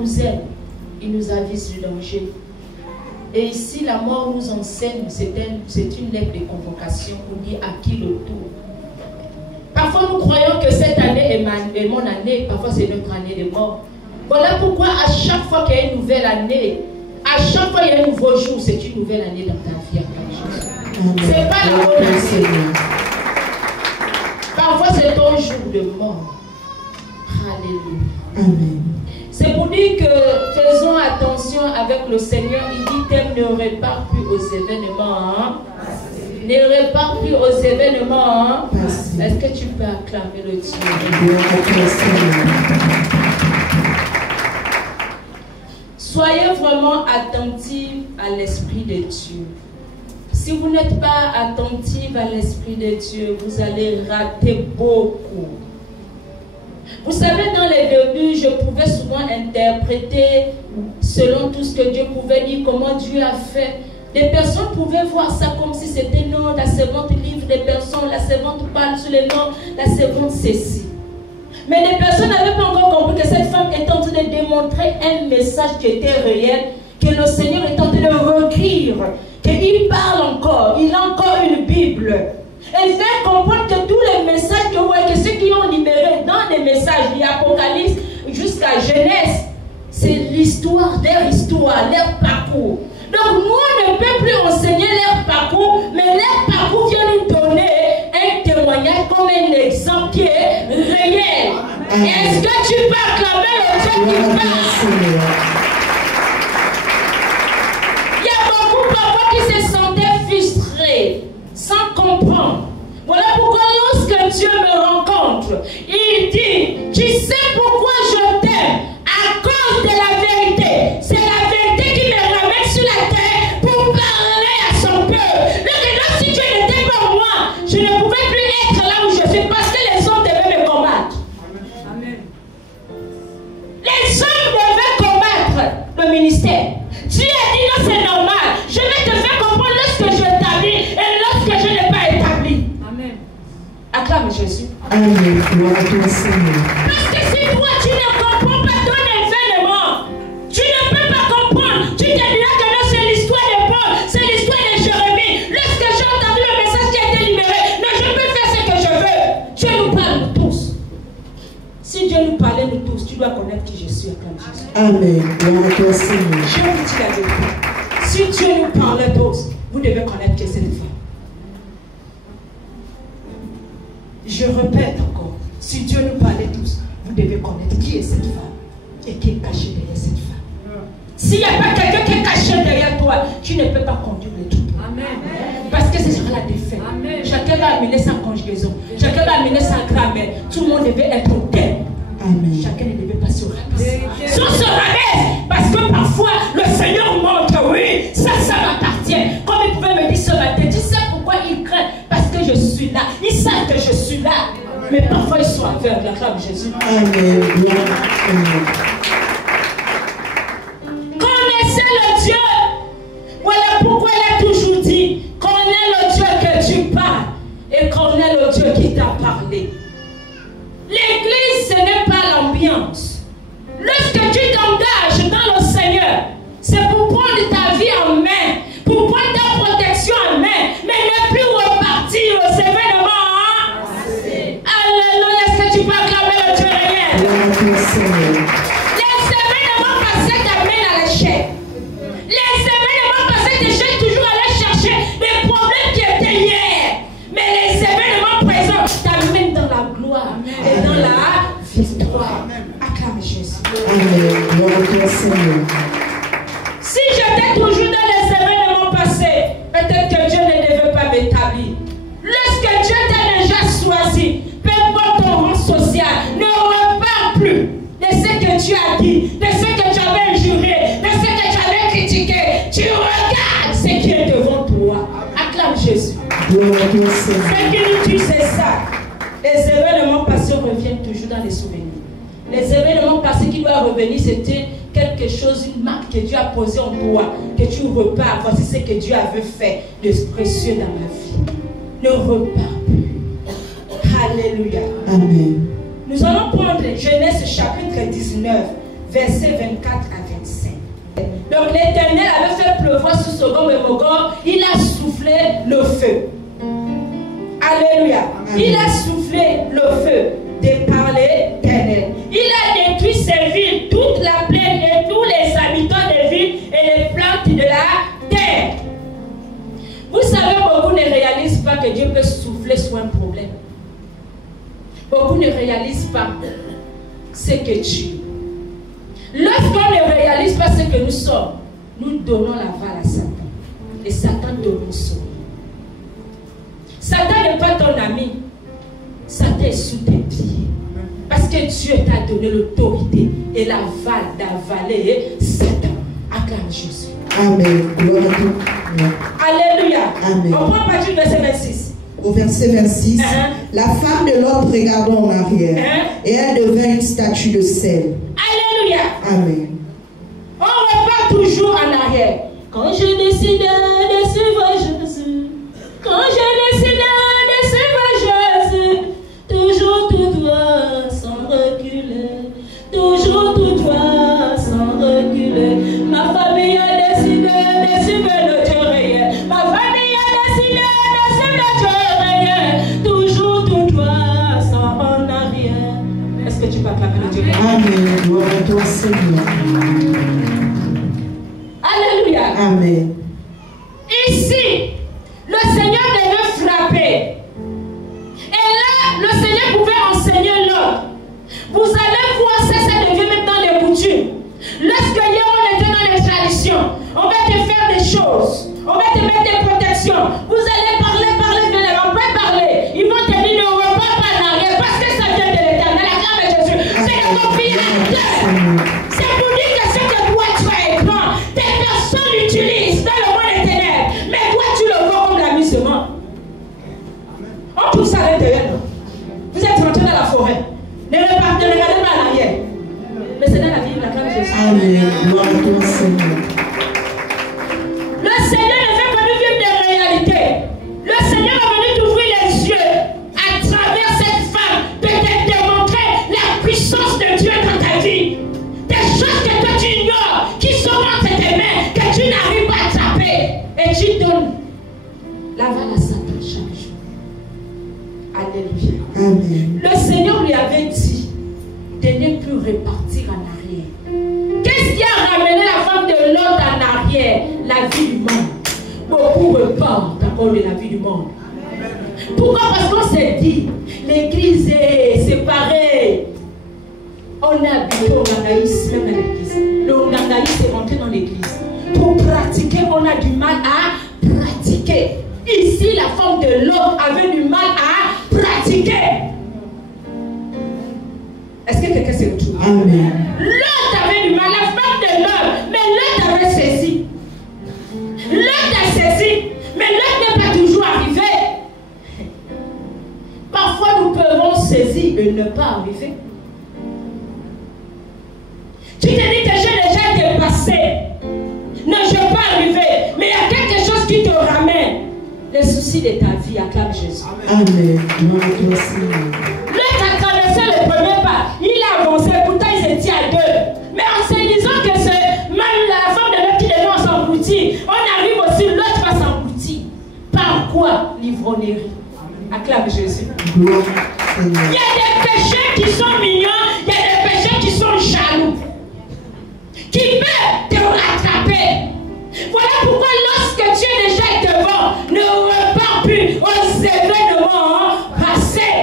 nous aime, il nous avise du danger. Et ici, la mort nous enseigne, c'est une lettre de convocation pour dire à qui le tour. Parfois, nous croyons que cette année est mon année, parfois c'est notre année de mort. Voilà pourquoi à chaque fois qu'il y a une nouvelle année, à chaque fois qu'il y a un nouveau jour, c'est une nouvelle année dans ta vie. C'est pas la bonne année. Parfois, c'est ton jour de mort. Alléluia. Amen. C'est pour dire que faisons attention avec le Seigneur. Il dit thème ne répare plus aux événements. Hein? Ne répare plus aux événements. Hein? Est-ce que tu peux acclamer le Dieu? Soyez vraiment attentifs à l'Esprit de Dieu. Si vous n'êtes pas attentifs à l'Esprit de Dieu, vous allez rater beaucoup. Vous savez, dans les débuts, je pouvais souvent interpréter selon tout ce que Dieu pouvait dire, comment Dieu a fait. Des personnes pouvaient voir ça comme si c'était non, la servante livre des personnes, la servante parle sur les noms, la servante ceci. Mais les personnes n'avaient pas encore compris que cette femme était en train de démontrer un message qui était réel, que le Seigneur est en train de recueillir, qu'il parle encore, il a encore une Bible. Et fait comprendre que tous les messages que vous voyez, que ceux qui ont libéré dans les messages de l'Apocalypse jusqu'à Genèse, c'est l'histoire, leur parcours. Donc nous, on ne peut plus enseigner leur parcours, mais leur parcours vient nous donner un témoignage comme un exemple qui est réel. Est-ce que tu peux acclamer le Dieu qui parle? Il y a beaucoup parfois qui se sentaient frustrés, sans comprendre. Voilà pourquoi lorsque Dieu me rencontre, il dit, tu sais pourquoi je t'aime? À cause de la vérité. C'est la vérité qui me ramène sur la terre pour parler à son peuple. Donc si Dieu n'était pas moi, je ne pouvais plus être là où je suis parce que les hommes devaient me combattre. Amen. Les hommes devaient combattre le ministère. Dieu a dit non, c'est normal. Je vais te faire comprendre lorsque je t'établis et lorsque je n'ai pas établi. Amen. Acclame Jésus. Amen. Gloire à toi, Seigneur. Parce que si toi tu ne comprends pas ton événement, tu ne peux pas comprendre. Tu te diras que non, c'est l'histoire de Paul, c'est l'histoire de Jérémie. Lorsque j'ai entendu le message qui a été libéré, non, je peux faire ce que je veux. Dieu nous parle nous tous. Si Dieu nous parlait nous tous, tu dois connaître qui je suis, acclame Jésus. Amen. Gloire à toi, Seigneur. Je vous dis la vérité. Si Dieu nous parlait tous, vous devez connaître qui est cette femme. Je répète encore, si Dieu nous parlait tous, vous devez connaître qui est cette femme et qui est caché derrière cette femme. S'il n'y a pas quelqu'un qui est caché derrière toi, tu ne peux pas conduire le tout. Amen. Parce que ce sera la défaite. Amen. Chacun va amener sa conjugaison, chacun va amener sa grammaire. Tout le monde devait être au thème. Amen. Chacun ne devait pas se rabaisser. Sans se rabaisser, parce que parfois le Seigneur montre, oui, ça m'appartient. Comme il pouvait me dire ce matin, tu sais pourquoi il craint? Parce que je suis là. Ils savent que je suis là. Mais parfois ils sont aveugles. Acclame Jésus. Amen. Amen. Connaissez le Dieu. Voilà pourquoi il a toujours dit, connais le Dieu que tu parles et connais le Dieu qui t'a parlé. L'église, ce n'est pas l'ambiance. Lorsque tu t'engages dans le Seigneur, c'est pour prendre ta vie en main, pour prendre ta protection en main, mais ne plus repartir aux événements. Hein? Alléluia, est-ce que tu peux acclamer le Dieu réel? Les événements passés t'amènent à l'échec. Les événements passés te jettent toujours à aller chercher des problèmes qui étaient hier. Mais les événements présents t'amènent dans la gloire et dans la victoire. Acclame Jésus. Amen. Gloire à toi, Seigneur. Si j'étais toujours dans les événements passés, peut-être que Dieu ne devait pas m'établir. Lorsque Dieu t'a déjà choisi, peu importe ton rang social, ne repars plus de ce que tu as dit, de ce que tu avais juré, de ce que tu avais critiqué. Tu regardes ce qui est devant toi. Acclame Jésus. Gloire à toi, Seigneur. Ce qui nous tue, c'est ça. Les événements passés reviennent toujours dans les souvenirs. Les événements passés qui doivent revenir, c'était quelque chose, une marque que Dieu a posée en toi, que tu repars. Voici ce que Dieu avait fait de précieux dans ma vie. Ne repars plus. Alléluia. Amen. Nous allons prendre Genèse chapitre 19, versets 24 à 25. Donc l'Éternel avait fait pleuvoir sur Sodome et Gomorrhe, il a soufflé le feu. Alléluia. Il a soufflé le feu de par l'Éternel. Il a détruit ces villes, toute la plaine et tous les habitants des villes et les plantes de la terre. Vous savez, beaucoup ne réalisent pas que Dieu peut souffler sur un problème. Beaucoup ne réalisent pas ce que Dieu. Lorsqu'on ne réalise pas ce que nous sommes, nous donnons la balle à Satan. Et Satan donne une somme. Satan n'est pas ton ami. Satan est sous tes pieds. Parce que Dieu t'a donné l'autorité et la balle d'avaler Satan. Acclame Jésus. Amen. Gloire à Dieu. Alléluia. Amen. On prend partir du verset 26. Au verset 26, la femme de Lot regarda en arrière et elle devint une statue de sel. Alléluia. Amen. On repart toujours en arrière. Quand je décidais de suivre Jésus, quand je décidais de suivre Jésus, toujours tout droit sans reculer, toujours tout droit sans reculer. Ma famille a décidé de suivre le Dieu réel. Ma famille a décidé de suivre le Dieu réel, toujours tout droit sans en arrière. Est-ce que tu peux acclamer le Dieu réel? Amen. Gloire à toi, Seigneur. Alléluia. Amen. Ici, le Seigneur devait frapper. Et là, le Seigneur pouvait enseigner l'homme. Vous allez voir ça, ça devient maintenant des coutumes. Lorsque hier on était dans les traditions, on va te faire des choses. On va te mettre des protections. Vous allez parler, on peut parler. Ils vont te dire ne repars pas en arrière parce que ça vient de l'Éternel. Acclame Jésus. C'est le copiateur. C'est pour dire que ce que toi tu as grand, des personnes l'utilisent dans le monde éternel. Mais toi tu le vois comme l'amusement. On pousse à l'intérieur. Vous êtes rentrés dans la forêt. Ne regardez pas en arrière. Mais c'est dans la vie de la clame Jésus. Amen. Gloire à toi, Seigneur. Le Seigneur ne fait que nous vivre des réalités. Le Seigneur est venu t'ouvrir les yeux à travers cette femme, de te démontrer la puissance de Dieu dans ta vie. Des choses que toi tu ignores, qui sont entre tes mains, que tu n'arrives pas à attraper. Et tu donnes la balle à Satan chaque jour. Alléluia. Amen. Le Seigneur lui avait dit de ne plus repartir en arrière. Qu'est-ce qui a ramené la femme de Lot en arrière? La vie du monde. Beaucoup repartent encore de la vie du monde. Pourquoi? Parce qu'on s'est dit, l'église est séparée. On a habité au Gangaïs, même dans l'église. Le Gangaïs est rentré dans l'église. Pour pratiquer, on a du mal à pratiquer. Ici, la femme de Lot avait du mal à pratiquer. Est-ce que quelqu'un s'est retrouvé? Amen. Lot avait du mal, la femme de Lot, mais Lot avait saisi. Lot a saisi, mais Lot n'est pas toujours arrivé. Parfois, nous pouvons saisir et ne pas arriver. Tu te dis que j'ai déjà dépassé. Non, je ne vais pas arriver. Mais il y a quelque chose qui te ramène. Les soucis de ta vie, acclame Jésus. Amen. Gloire à toi, Seigneur. L'autre a traversé le premier pas. Il a avancé. Pourtant, ils étaient à deux. Mais en se disant que c'est même la femme de l'autre qui devait s'engloutir, on arrive aussi, l'autre va s'engloutir. Par quoi? L'ivrognerie. Acclame Jésus. Gloire, Seigneur. Il y a des péchés qui sont mignons, il y a des péchés qui sont jaloux, qui peuvent te rattraper. Voilà pourquoi lorsque tu es déjà devant, ne repars plus aux événements passés.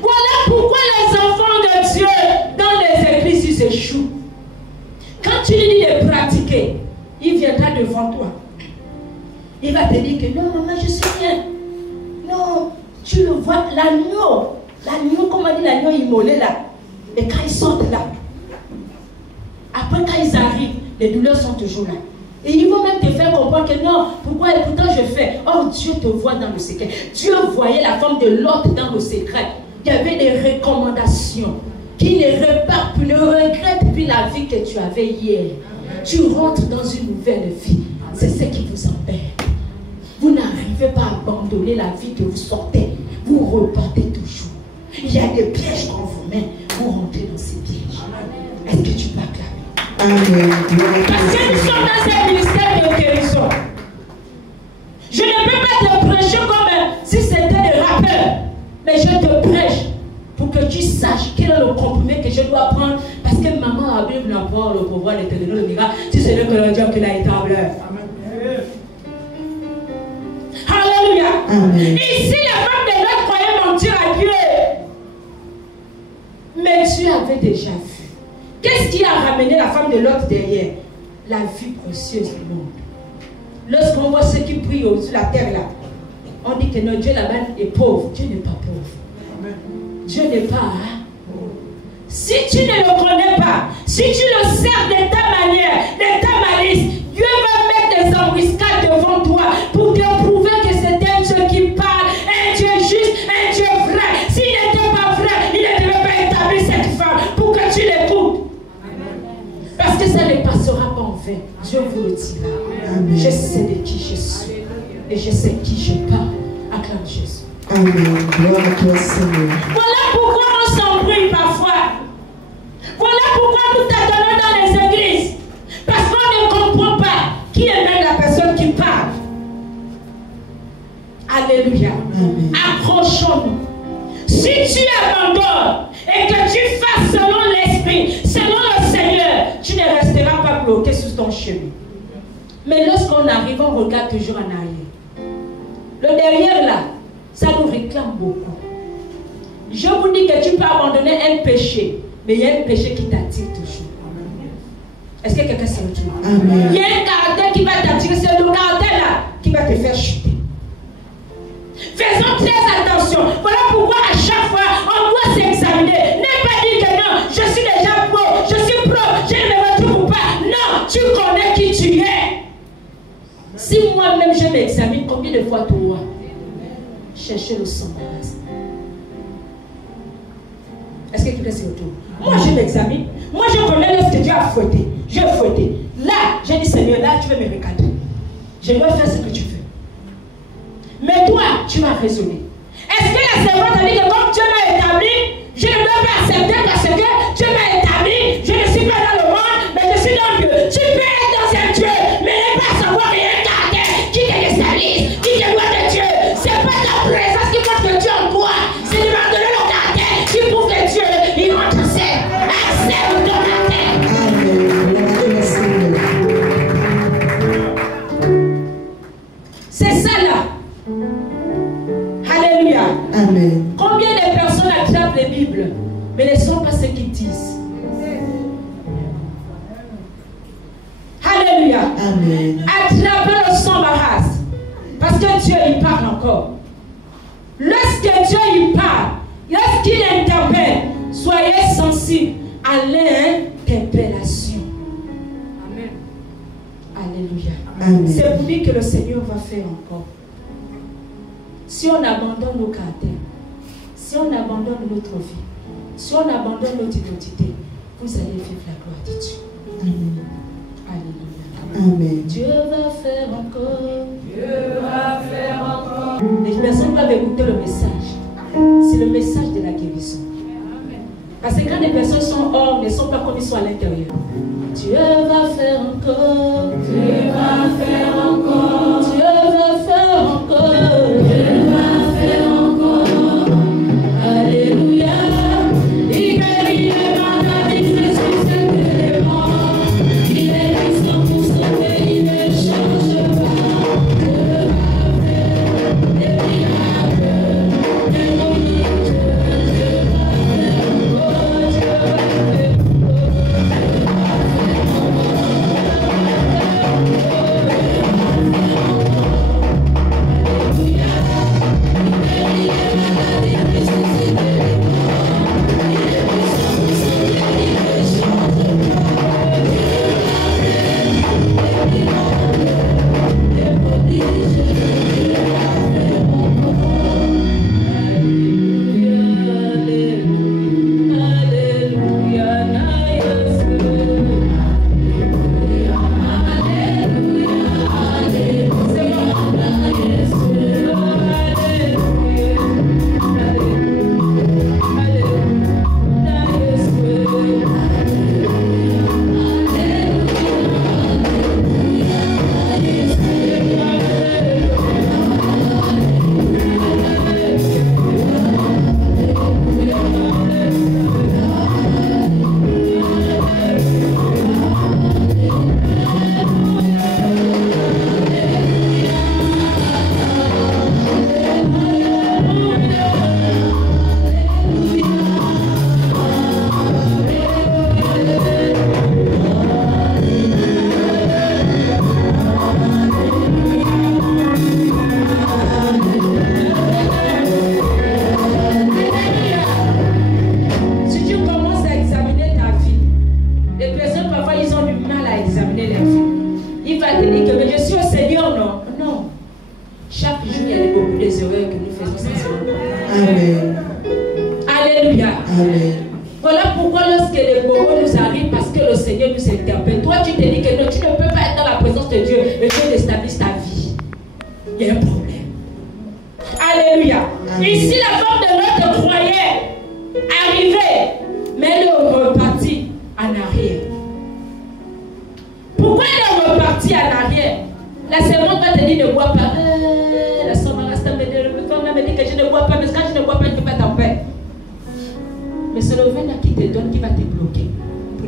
Voilà pourquoi les enfants de Dieu dans les églises ils échouent. Quand tu lui dis de pratiquer, il viendra devant toi. Il va te dire que non, maman, je suis bien. Non, tu le vois, l'agneau, comme on dit l'agneau immolé là. Et quand ils sortent là, après quand ils arrivent, les douleurs sont toujours là. Et ils vont même te faire comprendre que non, pourquoi, pourtant je fais. Or Dieu te voit dans le secret. Dieu voyait la femme de Lot dans le secret. Il y avait des recommandations qui ne repartent plus, ne regrettent plus la vie que tu avais hier. Tu rentres dans une nouvelle vie. C'est ce qui vous empêche. Vous n'arrivez pas à abandonner la vie que vous sortez. Vous repartez toujours. Il y a des pièges qu'on vous met. Vous rentrez dans ces pièges. Amen. Parce que nous sommes dans un ministère de guérison. Je ne peux pas te prêcher comme si c'était des rappeurs. Mais je te prêche pour que tu saches quel est le compromis que je dois prendre. Parce que maman a bien avoir le pouvoir de te donner le miracle. Si c'est le que le Dieu qui l'a établi. Alléluia. Amen. Ici, la femme de Lot croyait mentir à Dieu. Mais Dieu avait déjà vu. Qu'est-ce qui a ramené la femme de Lot derrière? La vie précieuse du monde. Lorsqu'on voit ceux qui prient au-dessus de la terre là, on dit que notre Dieu là-bas est pauvre. Dieu n'est pas pauvre. Amen. Dieu n'est pas. Hein? Si tu ne le connais pas, si tu le sers de ta manière, de ta malice, Dieu va mettre des embuscades devant toi pour te prouver que c'est un Dieu qui parle, un Dieu juste, un Dieu vrai. S'il n'était pas vrai, il ne devait pas établir cette femme pour que tu l'écoutes. Parce que ça ne passera pas en vain. Dieu vous le dira. Amen. Je sais de qui je suis. Et je sais qui je parle. Acclame Jésus. Amen. Gloire à toi, Seigneur. Voilà pourquoi on s'embrouille parfois. Voilà pourquoi nous t'attendons dans les églises. Parce qu'on ne comprend pas qui est même la personne qui parle. Alléluia. Amen. Accrochons-nous. Si tu abandonnes et que tu fasses selon l'Esprit, selon le Seigneur, tu ne resteras pas bloqué sur ton chemin. Mais lorsqu'on arrive, on regarde toujours en arrière. Le derrière là, ça nous réclame beaucoup. Je vous dis que tu peux abandonner un péché, mais il y a un péché qui t'attire toujours. Est-ce que quelqu'un s'est retrouvé? Il y a un caractère qui va t'attirer, c'est le caractère là qui va te faire chuter. Faisons très attention. Voilà pourquoi à chaque fois, on doit s'examiner. N'aie pas dit que non, je suis déjà pro, je suis pro, je ne me retrouve pas. Non, tu connais qui tu es. Si moi-même je m'examine, combien de fois toi chercher le sang? Est-ce que quelqu'un s'est retrouvé? Moi je m'examine. Moi je connais ce que Dieu a fouetté. J'ai fouetté. Là, j'ai dit Seigneur, là tu veux me recadrer. Je dois faire ce que tu veux. Mais toi, tu vas raisonner. Est-ce que la servante a dit que comme Dieu m'a établi, je ne dois pas accepter parce que Dieu m'a établi, je ne suis pas dans le monde, mais je suis dans Dieu. Tu peux être dans un Dieu, mais ne pas savoir qu'il y a un caractère qui te déstabilise, qui te doit de Dieu. Ce n'est pas ta présence qui montre que Dieu en toi, c'est de m'abandonner le caractère qui prouve que Dieu, il rentre en scène. Accepte ton caractère. C'est ça là. Alléluia. Amen. Combien de personnes attrapent les Bibles, mais ne sont pas ce qu'ils disent. Alléluia. Amen. Attrapez le s'embarrasse. Parce que Dieu il parle encore. Lorsque Dieu il parle, lorsqu'il interpelle, soyez sensibles à l'interpellation. Amen. Alléluia. C'est pour lui que le Seigneur va faire encore. Si on abandonne nos caractères, si on abandonne notre vie, si on abandonne notre identité, vous allez vivre la gloire de Dieu. Amen. Alléluia. Amen. Dieu va faire encore. Dieu va faire encore. Les personnes doivent écouter le message. C'est le message de la guérison. Parce que quand les personnes sont hors, ne sont pas comme ils sont à l'intérieur. Dieu va faire encore. Dieu va faire encore. Dieu va faire encore. Dieu va faire encore. Alléluia. Il guérit les malades, il ressuscite les morts. Il est puissant pour sauver, il ne change pas. Dieu va faire des miracles, des miracles. Dieu va faire encore. Dieu va faire encore.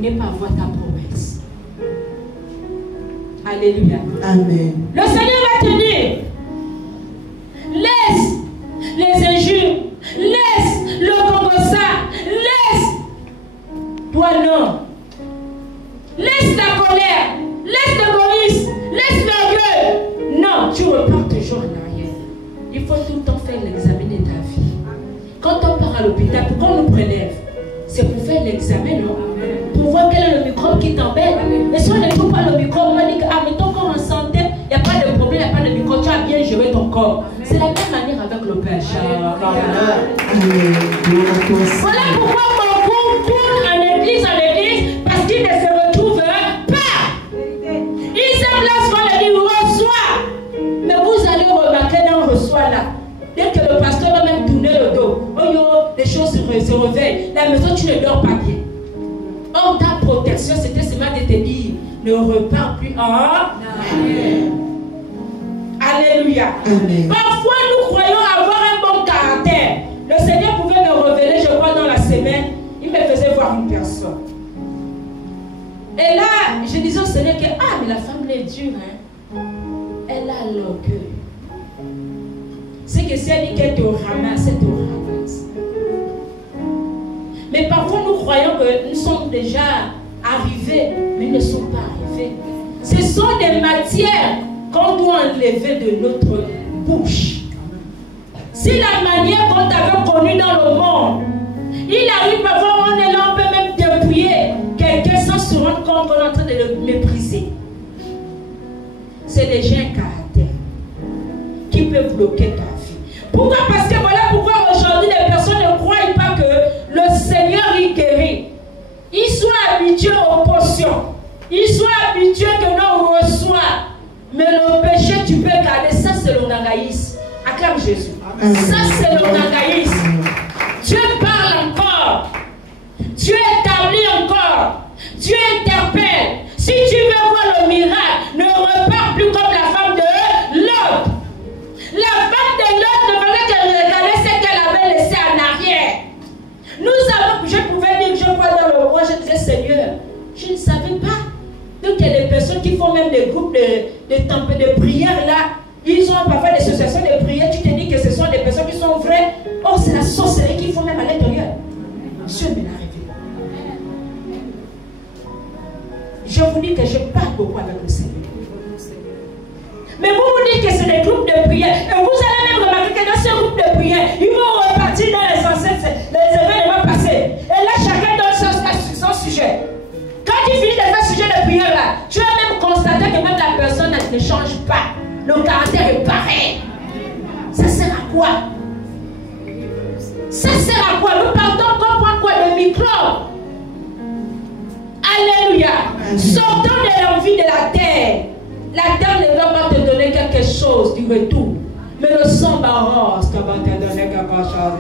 pour ne pas voir ta promesse. Alléluia. Amen. Le Seigneur va te dire, laisse les injures, laisse le congossa, laisse toi non. Laisse la colère, laisse l'égoïsme, laisse l'orgueil. Non, tu repars toujours en arrière. Il faut tout le temps faire l'examen de ta vie. Quand on part à l'hôpital, pourquoi on nous prélève? C'est pour faire l'examen, non? Pour voir quel est le microbe qui t'embête. Mais si on ne trouve pas le microbe, on va dire que mais ton corps en santé, il n'y a pas de problème, il n'y a pas de microbe, tu as bien géré ton corps. C'est la même manière avec le péché. Voilà pourquoi beaucoup courent en église, parce qu'ils ne se retrouvent pas. Ils aiment lorsqu'on leur dit reçois. Mais vous allez remarquer dans le reçoit là. Dès que le pasteur va même tourner le dos, oh yo, les choses se réveillent. La maison, tu ne dors pas bien. Or, ta protection, c'était seulement de te dire, ne repars plus en arrière. Alléluia. Amen. Parfois, nous croyons avoir un bon caractère. Le Seigneur pouvait me révéler, je crois, dans la semaine, il me faisait voir une personne. Et là, je disais au Seigneur que, mais la femme est dure, hein. Elle a l'orgueil. C'est que si elle dit qu'elle te ramasse, elle te ramasse. Mais parfois nous croyons que nous sommes déjà arrivés, mais ils ne sont pas arrivés. Ce sont des matières qu'on doit enlever de notre bouche. Si la manière qu'on t'avait connue dans le monde, il arrive parfois, on est là, on peut même dépouiller quelqu'un sans se rendre compte qu'on est en train de le mépriser. C'est déjà un caractère qui peut bloquer ta vie. Pourquoi? Parce que voilà pourquoi aujourd'hui les personnes ne croient pas que le Seigneur y guérit. Ils sont habitués aux potions. Ils sont habitués que l'on reçoit. Mais le péché, tu peux garder. Ça, c'est l'ornagaïsme. Acclame Jésus. Ça, c'est l'ornagaïsme. Dieu parle encore. Dieu établit encore. Dieu interpelle. Si tu veux voir le miracle, ne repars plus comme la femme de Lot. La femme de Lot ne fallait qu'elle regardait ce qu'elle avait laissé en arrière. Nous avons, je pouvais dire, je crois dans le roi, je disais Seigneur, je ne savais pas. Donc il y a des personnes qui font même des groupes de prière là. Ils ont parfois des associations de prière. Tu te dis que ce sont des personnes qui sont vraies. Oh, c'est la sorcellerie qu'ils font même à l'intérieur. Dieu me l'a révélé. Je vous dis que je parle beaucoup avec le Seigneur. Mais vous vous dites que c'est des groupes de prière. Et vous allez même remarquer que dans ces groupes de prière, ils vont repartir dans les ancêtres, les événements passés. Et là, chacun donne son sujet. Quand tu finis de faire sujet de prière là, tu vas même constater que même la personne ne change pas. Le caractère est pareil. Ça sert à quoi? Ça sert à quoi? Nous partons comprendre quoi? De microbes. Alléluia. Sortons de l'envie de la terre. La terre ne va pas te donner quelque chose du retour. Mais le sang baros va te donner quelque chose.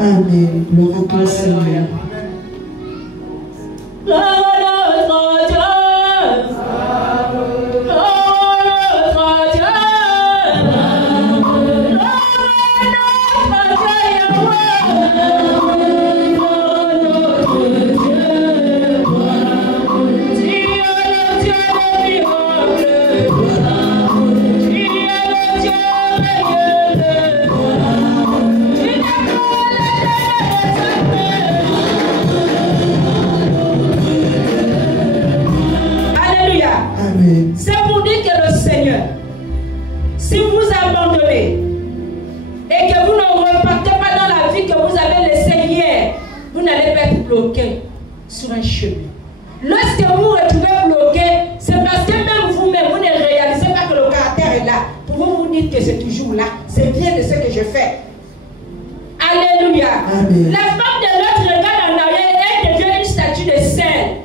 Amen. Gloire à toi, Seigneur. C'est pour dire que le Seigneur, si vous abandonnez et que vous ne repartez pas dans la vie que vous avez laissée hier, vous n'allez pas être bloqué sur un chemin. Lorsque vous vous retrouvez bloqué, c'est parce que même vous-même, vous ne réalisez pas que le caractère est là. Pour vous, vous dites que c'est toujours là. C'est bien de ce que je fais. Alléluia. Amen. La femme de l'autre regarde en arrière, elle devient une statue de sel.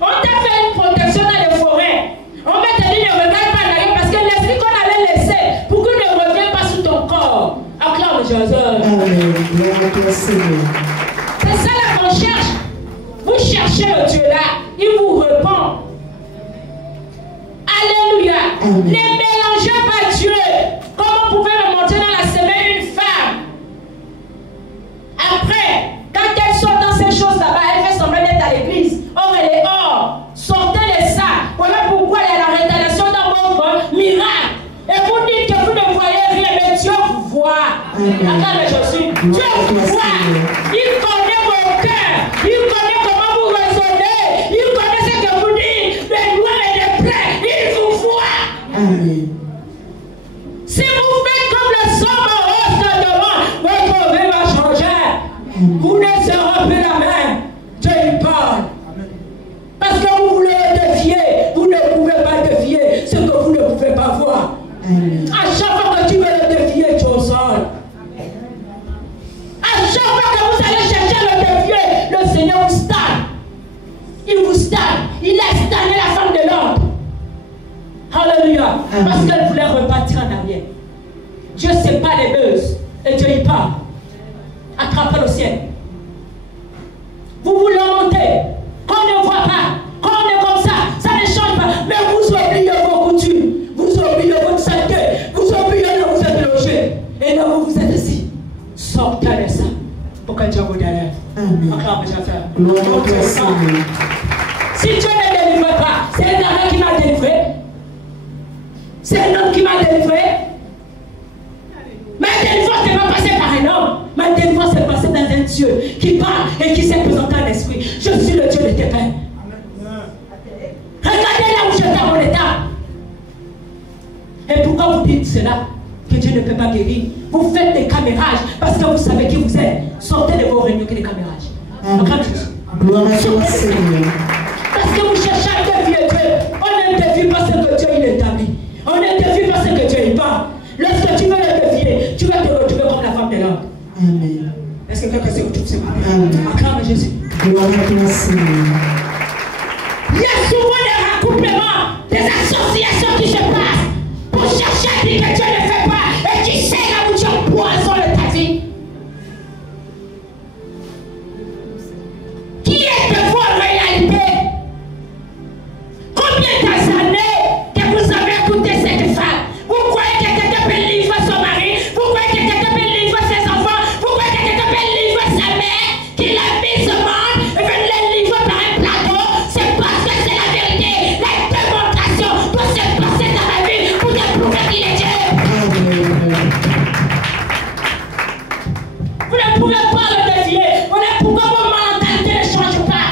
On t'a fait une protection dans les forêts. On va te dire ne regarde pas en arrière parce que l'esprit qu'on avait laissé pour qu'il ne revienne pas sur ton corps. Acclame Jésus. Amen. Gloire à toi, Seigneur. C'est ça là qu'on cherche. Vous cherchez le Dieu là, il vous répond. Alléluia. Amen. Ne mélangez pas Dieu. Comme on pouvait le montrer dans la semaine une femme. Après, quand elle sort dans ces choses là-bas, elle fait semblant d'être à l'église. Or, elle Amen. À chaque fois que tu veux le défier, tu es au sol. À chaque fois que vous allez chercher à le défier, le Seigneur vous stade. Il vous stade. Il a stadé la femme de l'ordre. Alléluia. Parce qu'elle voulait repartir en arrière. Dieu sépare les beuses et Dieu y parle. Attrapez le ciel. Vous vous lamentez. Qu'on ne voit pas. Qu'on est comme ça ne change pas. Mais vous oubliez vos coutumes. Vous oubliez votre santé. Vous oubliez là où vous êtes logé. Et là où vous êtes assis. Sortez de ça. Pour que Dieu vous délivre. Amen. Gloire à toi, Seigneur. Si Dieu ne délivre pas, c'est un homme qui m'a délivré. C'est un homme qui m'a délivré. Ma délivrance n'est pas passée par un homme. Ma délivrance est passée dans un Dieu qui parle et qui s'est présenté en esprit. Je suis le Dieu de tes pères. Regardez là où j'étais à mon état. Et pourquoi vous dites cela? Que Dieu ne peut pas guérir. Vous faites des camérages parce que vous savez qui vous êtes. Sortez de vos réunions que des camérages. Gloire à toi, Seigneur. Parce que vous cherchez à défier Dieu. On ne défie pas ce que Dieu il établit. On ne défie pas ce que Dieu il parle. Lorsque tu veux le défier, tu vas te retrouver comme la femme de l'homme. Amen. Est-ce que quelqu'un se retrouve ce matin? Amen. Acclame Jésus. Gloire à toi, Seigneur. Il y a souvent des raccouplements, des associations qui se passent pour chercher à dire que Dieu ne fait pas. Et tu sais là où Dieu poisonne ta vie. Qui est de vous en réalité? Combien d'années que vous avez écouté cette femme? Vous croyez que quelqu'un peut livrer son mari? Vous croyez que quelqu'un peut livrer ses enfants? Vous croyez que quelqu'un peut livrer sa mère? Qu'il a mis ce monde et veut les livrer par un plateau? C'est parce que c'est la vérité. La démonstration doit se passer dans la vie pour te prouver qu'il est Dieu. Vous ne pouvez pas le défier. Voilà pourquoi vos mentalités ne changent pas.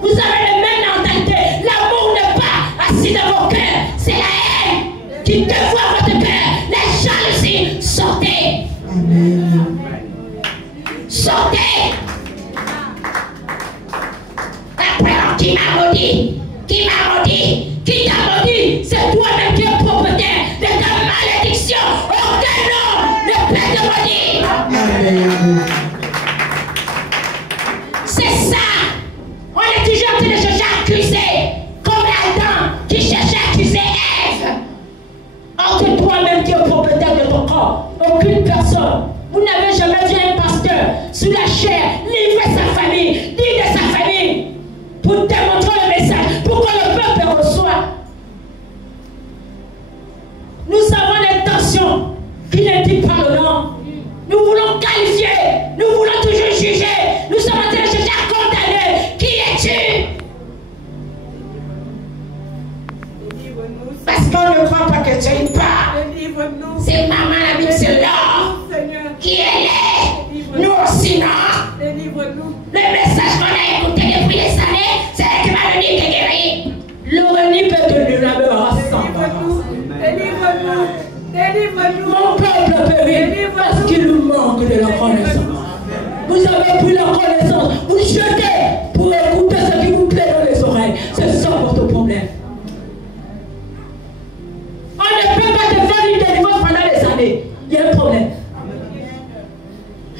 Vous avez les mêmes mentalités. L'amour n'est pas assis dans vos cœurs. C'est la haine qui dévoie votre cœur. La jalousie. Sortez. Amen. Sortez. Après, qui m'a maudit? Qui m'a maudit? Qui t'a maudit? C'est toi-même qui es propriétaire de ta malédiction. Aucun homme ne peut te maudire. Amen. C'est ça. On est toujours en train de chercher à accuser. Comme Adam qui cherchait à accuser Ève. Entre toi-même qui es propriétaire de ton corps. Aucune personne. Vous n'avez jamais vu un pasteur sous la chair livrer sa famille, dire de sa famille, pour démontrer le message, pour que le peuple reçoive. Nous avons l'intention qui ne dit pas le nom. Nous voulons qualifier, nous voulons toujours juger, nous sommes en train de chercher à condamner. Qui es-tu? Parce qu'on ne croit pas que Dieu y parle. C'est maman la Bible, c'est l'or. Qui elle est? Nous aussi, non? Le message qu'on a écouté depuis des années, c'est que Mélanie qui est guérie. L'oreille peut tenir la meilleure Délivre-nous. Mon peuple périt parce qu'il nous manque de la connaissance. Vous avez pris la connaissance, vous jetez pour écouter ce qui vous plaît dans les oreilles. C'est ça votre problème. On ne peut pas te faire une délivrance pendant des années. Il y a un problème.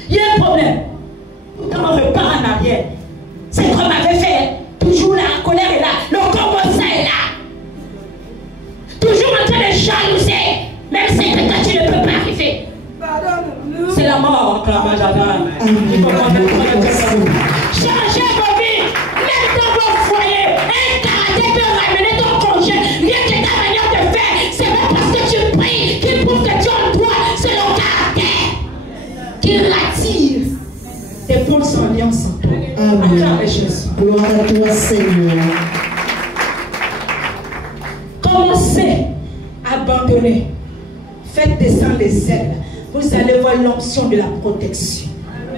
Il y a un problème. Pourtant on repart en arrière. C'est comme on avait fait. Toujours la colère est là. Le combat ça est là. Toujours en train de jalouser. Même si que toi tu ne peux pas arriver. C'est la mort, acclamage à Dieu. Changez vos vies. Même dans vos foyers. Un caractère peut ramener ton congé. Rien que ta manière de faire. C'est pas parce que tu pries qu'il prouve que Dieu en toi. C'est le caractère qui l'attire. Des fausses alliances en toi. Amen. Gloire à toi, Seigneur. Commencez à abandonner. Faites descendre les ailes. Vous allez voir l'onction de la protection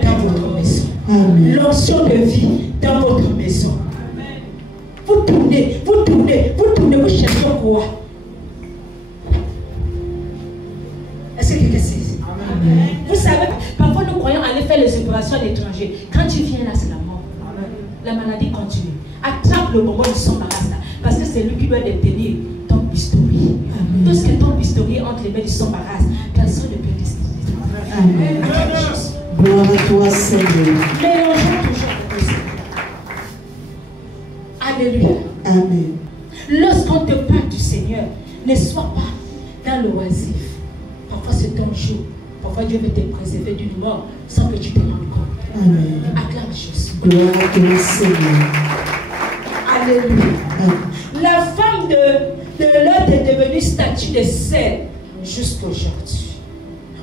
dans votre maison. L'onction de vie dans votre maison. Vous tournez, vous cherchez quoi? Est-ce que quelqu'un sait? Vous savez, parfois nous croyons aller faire les opérations à l'étranger. Quand tu viens là, c'est la mort. La maladie continue. Attrape le moment de son marasme là, parce que c'est lui qui doit détenir ton bistouri. Tout ce que ton bistouri entre les mains met du s'embarrasse. Personne ne peut décider. Amen. Gloire à toi, Seigneur. Mélangeons toujours avec le Seigneur. Alléluia. Amen. Lorsqu'on te parle du Seigneur, ne sois pas dans l'oisif. Parfois c'est dangereux. Parfois Dieu veut te préserver d'une mort sans que tu te rendes compte. Amen. Acclame Jésus. Gloire à toi, Seigneur. Alléluia. Amen. La femme de Lot est devenue statue de sel jusqu'aujourd'hui.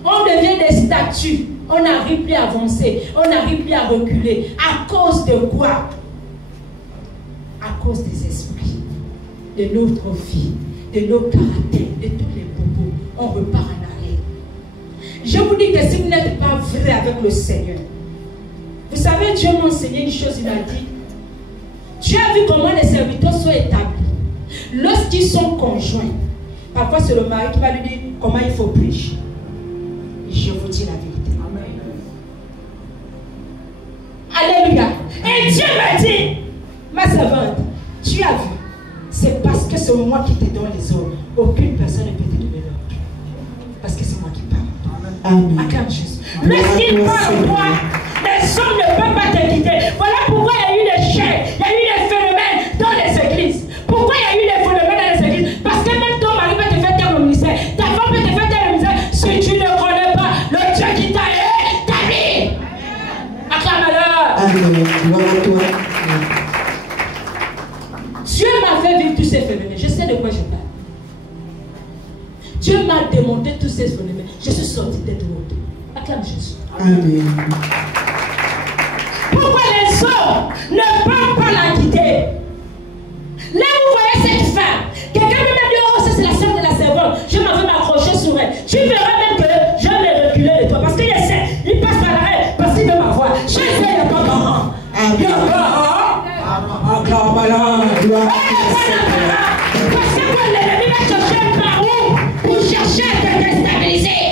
On devient des statues. On n'arrive plus à avancer. On n'arrive plus à reculer. À cause de quoi? À cause des esprits, de notre vie, de nos caractères, de tous les propos. On repart en arrière. Je vous dis que si vous n'êtes pas vrai avec le Seigneur, vous savez, Dieu m'a enseigné une chose, il m'a dit, tu as vu comment les serviteurs sont établis. Lorsqu'ils sont conjoints, parfois c'est le mari qui va lui dire comment il faut prêcher. Je vous dis la vérité. Amen. Alléluia. Et Dieu m'a dit, ma servante, tu as vu, c'est parce que c'est moi qui te donne les ordres. Aucune personne ne peut te donner l'ordre. Parce que c'est moi qui parle. Amen. Acclame Jésus. Lorsqu'il parle au toi, les hommes ne peuvent pas te quitter. Voilà pourquoi il y a eu des chaînes, il y a eu des phénomènes dans les églises. Pourquoi il y a eu des phénomènes dans les églises? Parce que même ton mari peut te faire taire le ministère. Ta femme peut te faire taire le ministère. Si tu ne connais pas le Dieu qui t'a établi. Acclame-le. Amen. Gloire à toi. Dieu m'a fait vivre tous ces phénomènes. Je sais de quoi je parle. Dieu m'a démonté tous ces phénomènes. Je suis sorti d'être démonté. Acclame Jésus. Amen. Pourquoi les hommes ne peuvent pas la quitter? Là où vous voyez cette femme, quelqu'un peut même dire, oh, ça c'est la sœur de la servante. Je m'en vais m'accrocher sur elle. Tu verras même que je vais reculer de toi. Parce qu'il essaie, il passe par l'arrêt, parce qu'il veut m'avoir. Chez eux, il n'y a pas parent. Il n'y a pas parent. Gloire à toi, Seigneur. Parce que quand l'ennemi va chercher un parent pour chercher à te déstabiliser.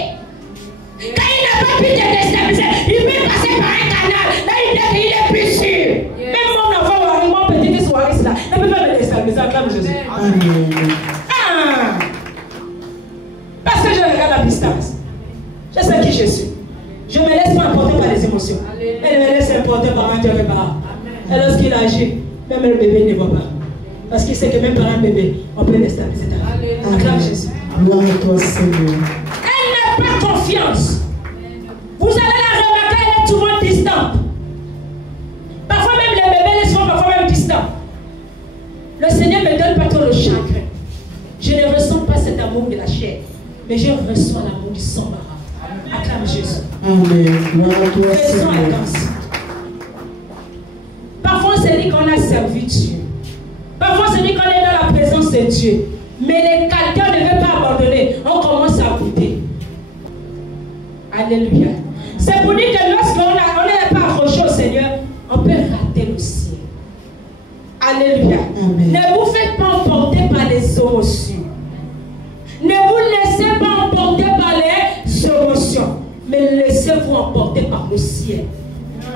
Quand il n'a pas pu te déstabiliser, il peut passer par un canal. Là, il est plus sûr. Même mon enfant, mon petit soirée, là, ne peut pas me déstabiliser. Acclame Jésus. Amen. Ah! Parce que je regarde à distance. Je sais qui je suis. Je ne me laisse pas emporter par les émotions. Elle me laisse emporter par un Dieu réparable. Et lorsqu'il agit, même le bébé ne voit pas. Parce qu'il sait que même par un bébé, on peut déstabiliser ta vie. Acclame Jésus. Gloire à toi, Seigneur. Elle n'a pas confiance. Vous allez la remarquer, elle est souvent distante. Parfois même les bébés sont parfois même distants. Le Seigneur ne me donne pas trop le chagrin. Je ne ressens pas cet amour de la chair, mais je reçois l'amour du sang marin. Acclame Jésus. Amen. Gloire à toi, Faisons Seigneur. attention. Parfois on se dit qu'on a servi Dieu. Parfois on se dit qu'on est dans la présence de Dieu. Mais quelqu'un ne veut pas abandonner. On commence à goûter. Alléluia. C'est pour dire que lorsqu'on n'est pas accroché au Seigneur, on peut rater le ciel. Alléluia. Amen. Ne vous faites pas emporter par les émotions. Ne vous laissez pas emporter par les émotions. Mais laissez-vous emporter par le ciel.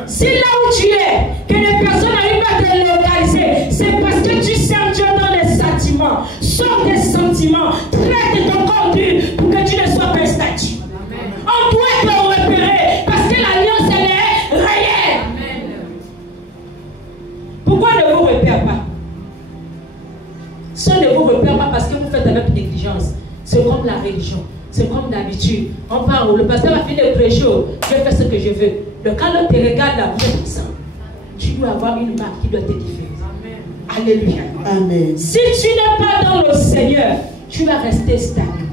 Si là où tu es, que les personnes n'arrivent pas à te localiser, c'est parce que tu sers Dieu dans les sentiments. Sors des sentiments, traite ton corps dur pour que tu ne sois pas un statut. On doit te repérer parce que l'alliance elle est réelle. Pourquoi ne vous repère pas? Si on ne vous repère pas parce que vous faites avec négligence, c'est comme la religion. C'est comme d'habitude. On parle, le pasteur a fini de prêcher, je fais ce que je veux. Le quand l'autre te regarde là, vous êtes comme ça. Tu dois avoir une marque qui doit te différer. Alléluia. Amen. Si tu n'es pas dans le Seigneur, tu vas rester stable.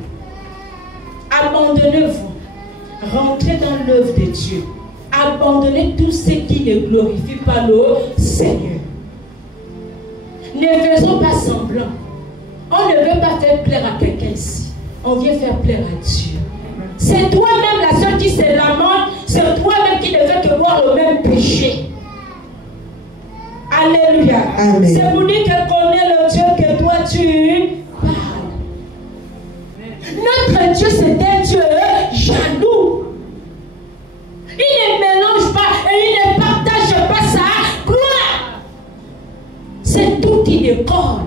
Abandonnez-vous. Rentrez dans l'œuvre de Dieu. Abandonnez tout ce qui ne glorifie pas le Seigneur. Ne faisons pas semblant. On ne veut pas faire plaire à quelqu'un ici. On vient faire plaire à Dieu. C'est toi-même la seule qui se lamente. C'est toi-même qui ne fait que voir le même péché. Alléluia. Amen. C'est pour dire qu'elle connaît le Dieu que toi tu parles. Notre Dieu c'est un Dieu jaloux. Il ne mélange pas et il ne partage pas sa gloire. C'est tout qui décolle.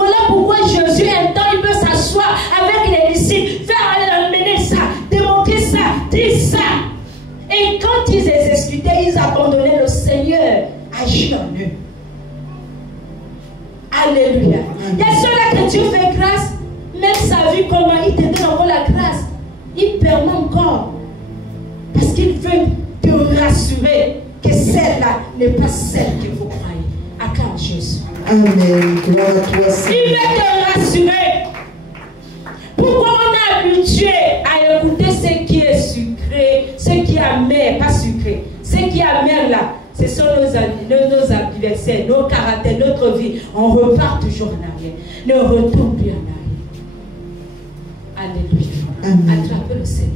Voilà pourquoi Jésus un temps il peut s'asseoir avec les abandonné, le Seigneur agit en eux. Alléluia. Il y a ceux-là que Dieu fait grâce, même sa vie, comment il te donne encore la grâce. Il permet encore. Parce qu'il veut te rassurer que celle-là n'est pas celle que vous croyez. Acclame Jésus. Amen. Gloire à toi, Seigneur. Il veut te rassurer. Pourquoi on est habitué à écouter ce qui est sucré, ce qui est amer, pas sucré. Ce qui est amer là, ce sont nos adversaires, nos caractères, notre vie. On repart toujours en arrière. Ne retourne plus en arrière. Alléluia. Attrapez le Seigneur.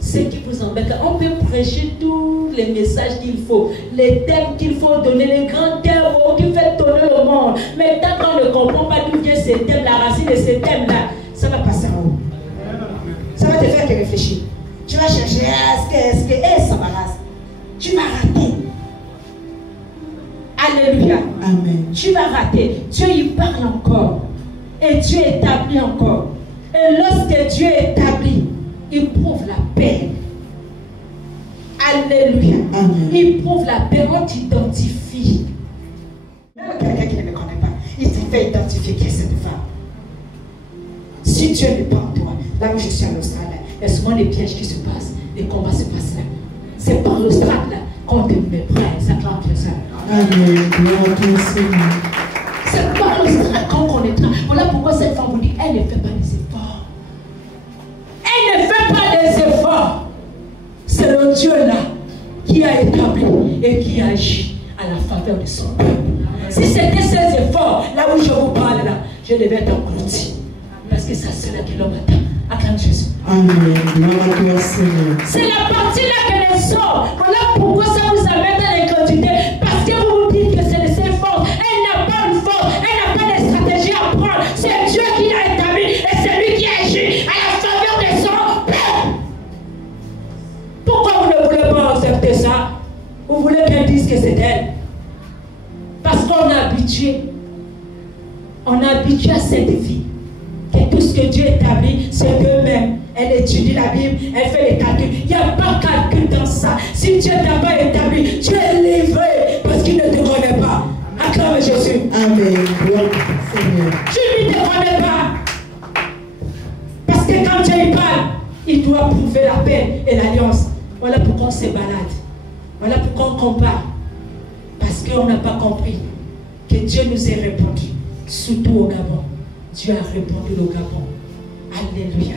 Ce qui vous embête, on peut prêcher tous les messages qu'il faut, les thèmes qu'il faut donner, les grands thèmes qui font tourner le monde. Mais tant qu'on ne comprend pas d'où vient ces thèmes, la racine de ces thèmes-là, ça va passer en haut. Ça va te faire que réfléchir. Tu vas chercher, est-ce que ça m'arrasse. Tu vas rater. Alléluia. Amen. Tu vas rater. Dieu y parle encore. Et Dieu établit encore. Et lorsque Dieu établit, il prouve la paix. Alléluia. Amen. Il prouve la paix. On t'identifie. Même quelqu'un qui ne me connaît pas, il te fait identifier qui est cette femme. Si Dieu n'est pas en toi, là où je suis à l'Australie, il y a souvent les pièges qui se passent, les combats se passent là. C'est par l'Australie là qu'on te méprend. Ça clame que ça. Amen. Gloire à toi, Seigneur. C'est par l'Australie qu'on est là. Voilà pourquoi cette femme vous dit, elle ne fait pas des efforts. Elle ne fait pas des efforts. C'est le Dieu là qui a établi et qui agit à la faveur de son peuple. Si c'était ces efforts, là où je vous parle là, je devais être englouti. Parce que ça c'est là que l'homme attend. Acclame Jésus. Amen. Gloire à toi, Seigneur. C'est la partie là qu'elle sort. Voilà pourquoi ça vous amène à l'incrédulité. Parce que vous vous dites que c'est de ses forces. Elle n'a pas une force. Elle n'a pas de stratégie à prendre. C'est Dieu qui l'a établi et c'est lui qui agit à la faveur de son peuple. Pourquoi vous ne voulez pas accepter ça? Vous voulez qu'elle dise que c'est elle? Parce qu'on est habitué. On est habitué à cette vie. Que tout ce que Dieu établit, c'est d'eux-mêmes. Elle étudie la Bible, elle fait les calculs. Il n'y a pas de calcul dans ça. Si Dieu t'a pas établi, tu es livré parce qu'il ne te connaît pas. Acclame Jésus. Amen. Gloire à toi, Seigneur. Tu ne te connais pas. Parce que quand Dieu y parle, il doit prouver la paix et l'alliance. Voilà pourquoi on se balade. Voilà pourquoi on compare. Parce qu'on n'a pas compris que Dieu nous ait répondu. Surtout au Gabon. Dieu a répondu au Gabon. Alléluia.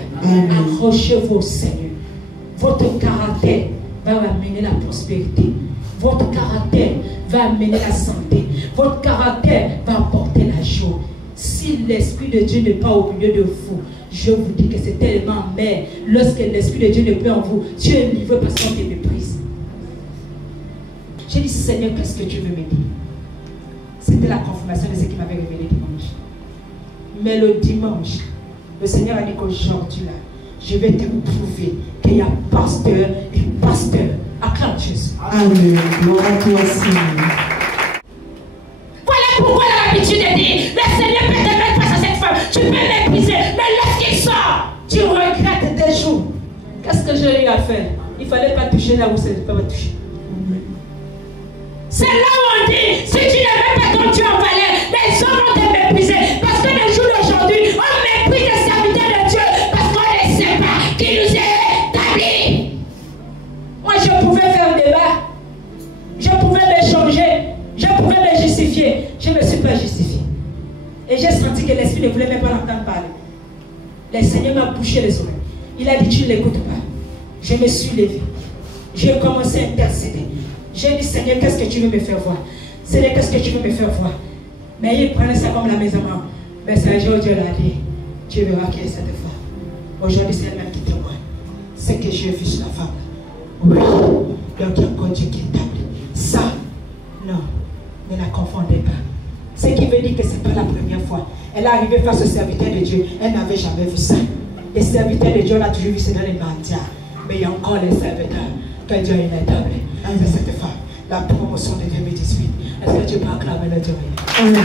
Accrochez-vous au Seigneur. Votre caractère va amener la prospérité. Votre caractère va amener la santé. Votre caractère va apporter la joie. Si l'Esprit de Dieu n'est pas au milieu de vous, je vous dis que c'est tellement amer. Lorsque l'Esprit de Dieu n'est plus en vous, Dieu est livré parce qu'on te méprise. J'ai dit, Seigneur, qu'est-ce que tu veux me dire? C'était la confirmation de ce qui m'avait révélé dimanche. Mais le dimanche, le Seigneur a dit qu'aujourd'hui, là, je vais te prouver qu'il y a pasteur et pasteur. Acclame Jésus. Amen. Gloire à toi, Seigneur. Voilà pourquoi on a l'habitude de dire, le Seigneur peut te mettre face à cette femme. Tu peux mépriser, mais lorsqu'il sort, tu regrettes tes jours. Qu'est-ce que j'ai eu à faire? Il ne fallait pas toucher là où ça ne peut pas toucher. C'est là où on dit, si tu ne mets pas ton Dieu en valeur, les hommes vont te mépriser. Parce que les jours d'aujourd'hui, on méprise les serviteurs de Dieu parce qu'on ne sait pas qui nous est établi. Moi, je pouvais faire un débat. Je pouvais m'échanger. Je pouvais me justifier. Je ne me suis pas justifié. Et j'ai senti que l'Esprit ne voulait même pas l'entendre parler. Le Seigneur m'a bouché les oreilles. Il a dit, tu ne l'écoutes pas. Je me suis levé. J'ai commencé à intercéder. J'ai dit, Seigneur, qu'est-ce que tu veux me faire voir? Seigneur, qu'est-ce que tu veux me faire voir? Mais il prenait ça comme la maison. Mais c'est un jour, Dieu l'a dit. Tu verras qui est cette femme. Aujourd'hui, c'est elle-même qui témoigne. C'est que j'ai vu sur la femme. Oui. Donc, il y a encore Dieu qui établit. Ça, non. Ne la confondez pas. Ce qui veut dire que ce n'est pas la première fois. Elle est arrivée face au serviteur de Dieu. Elle n'avait jamais vu ça. Les serviteurs de Dieu, on a toujours vu ça dans les médias. Mais il y a encore les serviteurs que Dieu a établi. C'est cette femme. La promotion de 2018. Est-ce que tu peux acclamer le Dieu? Amen.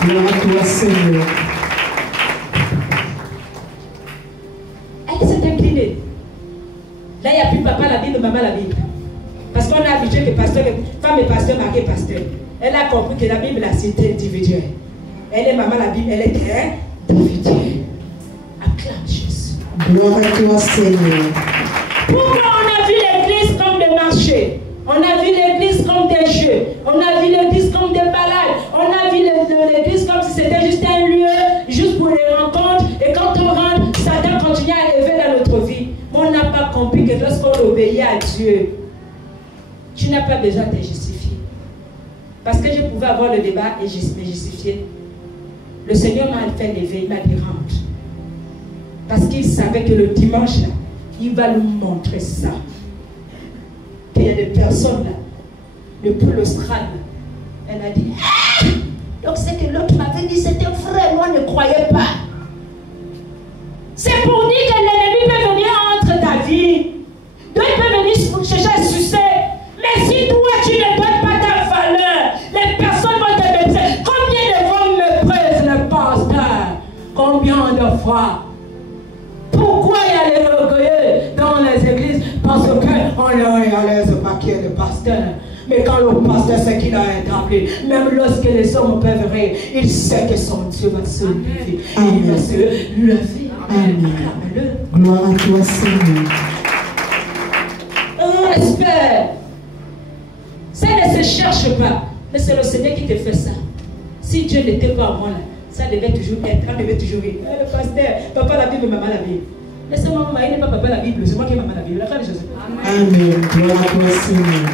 Gloire à toi, Seigneur. Elle s'est inclinée. Là, il n'y a plus papa la Bible, maman la Bible. Parce qu'on a habituée que femme et pasteur, mari et pasteur. Elle a compris que la Bible, c'était individuelle. Elle est maman, la Bible, elle était individuelle. Acclame Jésus. Gloire à toi, Seigneur. Pourquoi on a vu l'église comme des marchés? On a vu l'église comme des jeux. On a vu l'église comme des balades. On a vu l'église comme si c'était juste un lieu, juste pour les rencontres. Et quand on rentre, Satan continue à élever dans notre vie. Mais on n'a pas compris que lorsqu'on obéit à Dieu, tu n'as pas besoin de te justifier. Parce que je pouvais avoir le débat et me justifier. Le Seigneur m'a fait lever, il m'a dit rentre. Parce qu'il savait que le dimanche, là, il va nous montrer ça. Qu'il y a des personnes là, le poule Australe, elle a dit, ah! Donc c'est que l'autre m'avait dit, c'était vrai, moi ne croyais pas. C'est pour dire que l'ennemi peut venir entre ta vie. D'autres peuvent venir chercher à sucer. Mais si toi tu ne donnes pas ta valeur, les personnes vont te mépriser. Combien de fois méprisent le pasteur? Combien de fois? Pourquoi il y a les orgueilleux dans les églises? Parce qu'on est à l'aise pas qu'il y ait le pasteur. Mais quand le pasteur sait qu'il a établi, même lorsque les hommes peuvent rire, il sait que son Dieu va se lever. Il va se lever. Amen. Gloire à toi, Seigneur. Respect. Ça ne se cherche pas. Mais c'est le Seigneur qui te fait ça. Si Dieu n'était pas moi là, ça devait toujours être. On devait toujours rire. Le pasteur, papa la Bible, maman la Bible. Laissez-moi, il n'est pas papa la Bible, c'est moi qui ai maman la Bible. Amen. Gloire à toi, Seigneur.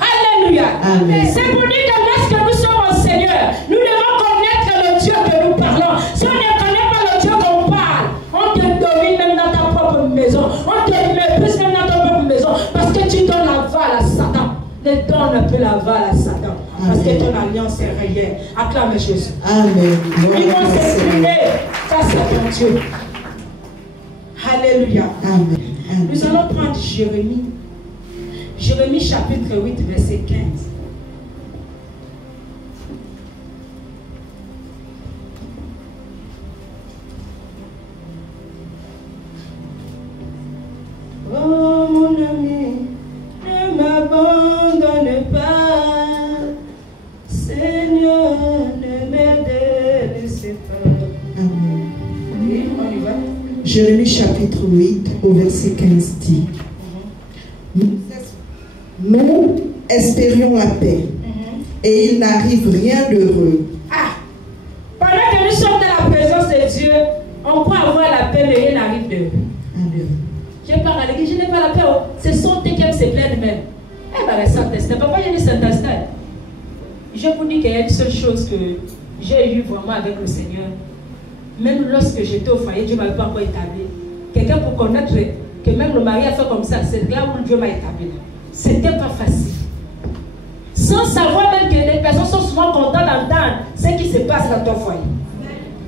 Alléluia. Amen. C'est pour dire que lorsque nous sommes au Seigneur, nous devons connaître le Dieu que nous parlons. Si on ne connaît pas le Dieu qu'on parle, on te domine même dans ta propre maison. On te méprise même dans ta propre maison. Parce que tu donnes l'aval à Satan. Ne donne plus l'aval à Satan. Parce que ton alliance est réelle. Acclame Jésus. Amen. Ils vont s'exprimer face à ton Dieu. Alléluia. Amen. Amen. Nous allons prendre Jérémie. Jérémie chapitre 8, verset 15. Oh mon ami, ne m'abandonne pas. Seigneur, ne me délaisse pas. Amen. Oui, on y va. Jérémie chapitre 8 au verset 15 dit: Nous espérions la paix et il n'arrive rien d'heureux. Ah, pendant que nous sommes dans la présence de Dieu, on peut avoir la paix, mais rien n'arrive d'heureux. Amen. Je pars à l'église, je n'ai pas la paix. Oh. C'est son thé qui aime se plaindre même. Eh bien, le Saint-Esther, papa, il y a du Saint-Esther. Je vous dis qu'il y a une seule chose que j'ai eue vraiment avec le Seigneur. Même lorsque j'étais au foyer, Dieu ne m'avait pas encore établi. Quelqu'un pour connaître que même le mari a fait comme ça, c'est là où Dieu m'a établi. C'était pas facile. Sans savoir même que les personnes sont souvent contentes d'entendre ce qui se passe dans ton foyer.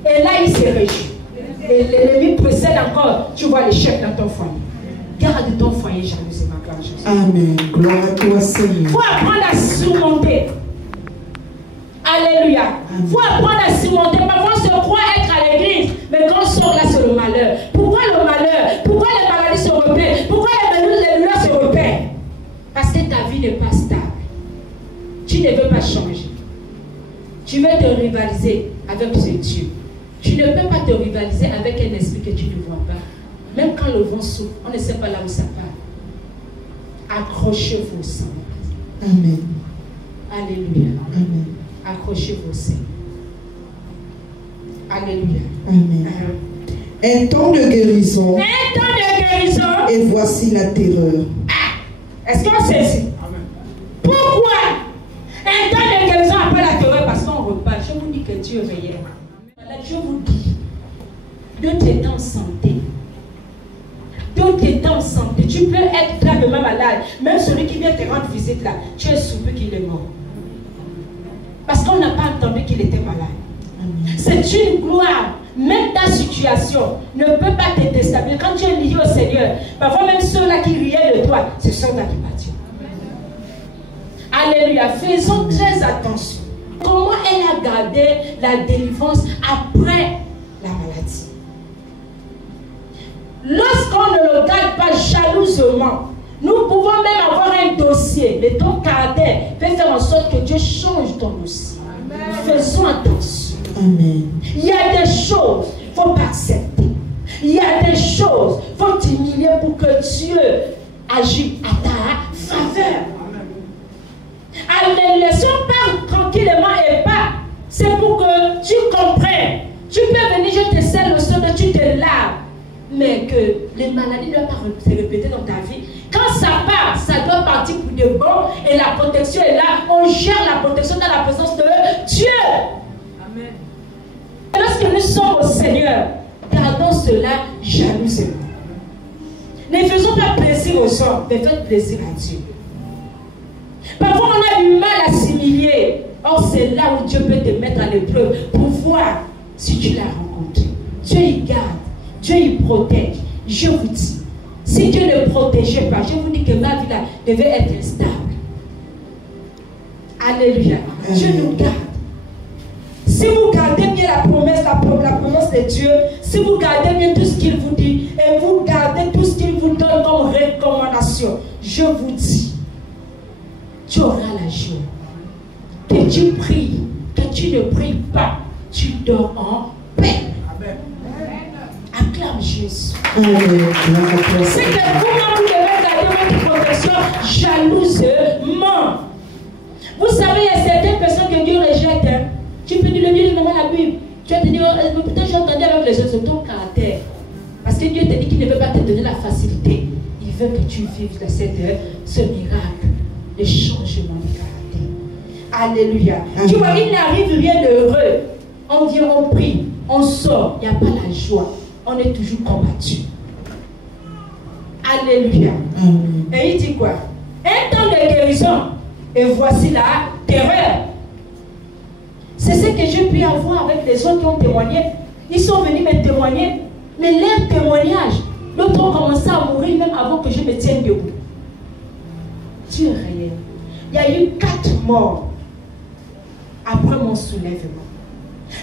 Et là, il se réjouit. Et l'ennemi précède encore, tu vois l'échec dans ton foyer. Garde ton foyer jaloux, c'est ma grande chose. Amen. Gloire à toi, Seigneur. Il faut apprendre à surmonter. Alléluia. Il faut apprendre à surmonter. Parfois, on se croit être à l'église, mais quand on sort là, c'est le malheur. Pourquoi le malheur? Pourquoi les maladies se repèrent? Pourquoi les douleurs se repèrent? Parce que ta vie n'est pas stable. Tu ne veux pas changer. Tu veux te rivaliser avec ce Dieu. Tu ne peux pas te rivaliser avec un esprit que tu ne vois pas. Même quand le vent souffle, on ne sait pas là où ça part. Accrochez vos seins. Amen. Alléluia. Amen. Accrochez vos seins. Alléluia. Amen. Un temps de guérison. Un temps de guérison. Et voici la terreur. Est-ce qu'on saisit? Pourquoi un temps de guérison après la terreur? Parce qu'on repart. Je vous dis que Dieu est réel. Je vous dis, Dieu est en santé. Dieu est en santé. Tu peux être gravement malade. Même celui qui vient te rendre visite là, tu es surpris qu'il est mort. Parce qu'on n'a pas entendu qu'il était malade. C'est une gloire. Même ta situation ne peut pas te déstabiliser. Quand tu es lié au Seigneur, parfois même ceux-là qui riaient de toi, ce sont là qui partent. Alléluia. Faisons très attention. Comment elle a gardé la délivrance après la maladie? Lorsqu'on ne le garde pas jalousement, Nous pouvons même avoir un dossier, mais ton caractère peut faire en sorte que Dieu change ton dossier. Amen. Faisons attention. Amen. Il y a des choses qu'il ne faut pas accepter. Il y a des choses qu'il faut t'humilier pour que Dieu agisse à ta faveur. Alors, ne laissons pas tranquillement et pas. C'est pour que tu comprennes. Tu peux venir, je te scelle le sol, tu te laves. Mais que les maladies ne doivent pas se répéter dans ta vie. Quand ça part, ça doit partir pour de bon. Et la protection est là. On gère la protection dans la présence de Dieu. Amen. Lorsque nous sommes au Seigneur, gardons cela jalousement. Ne faisons pas plaisir aux hommes, mais faites plaisir à Dieu. Parfois, on a du mal à s'humilier. Or, c'est là où Dieu peut te mettre à l'épreuve pour voir si tu l'as rencontré. Dieu y garde, Dieu y protège. Je vous dis, si Dieu ne protégeait pas, je vous dis que ma vie là devait être stable. Alléluia. Dieu nous garde. Si vous gardez bien la promesse de Dieu, si vous gardez bien tout ce qu'il vous dit, et vous gardez tout ce qu'il vous donne comme recommandation, je vous dis, tu auras la joie. Que tu pries, que tu ne pries pas, tu dors en paix. Amen. Acclame Jésus. C'est que vous-même vous devez garder votre protection jalousement. Vous savez, il y a certaines personnes que Dieu rejette. Hein. Tu peux dire le Dieu de maman la Bible. Tu vas te dire, oh, peut-être j'ai entendu avec les autres, c'est ton caractère. Parce que Dieu te dit qu'il ne veut pas te donner la facilité. Il veut que tu vives de ce miracle, le changement de caractère. Alléluia. Tu vois, il n'arrive rien d'heureux. On vient, on prie, on sort, il n'y a pas la joie. On est toujours combattu. Alléluia. Et il dit quoi? Un temps de guérison. Et voici la terreur. C'est ce que j'ai pu avoir avec les autres qui ont témoigné. Ils sont venus me témoigner. Mais leur témoignage, d'autres ont commencé à mourir même avant que je me tienne debout. Dieu est réel. Il y a eu 4 morts après mon soulèvement.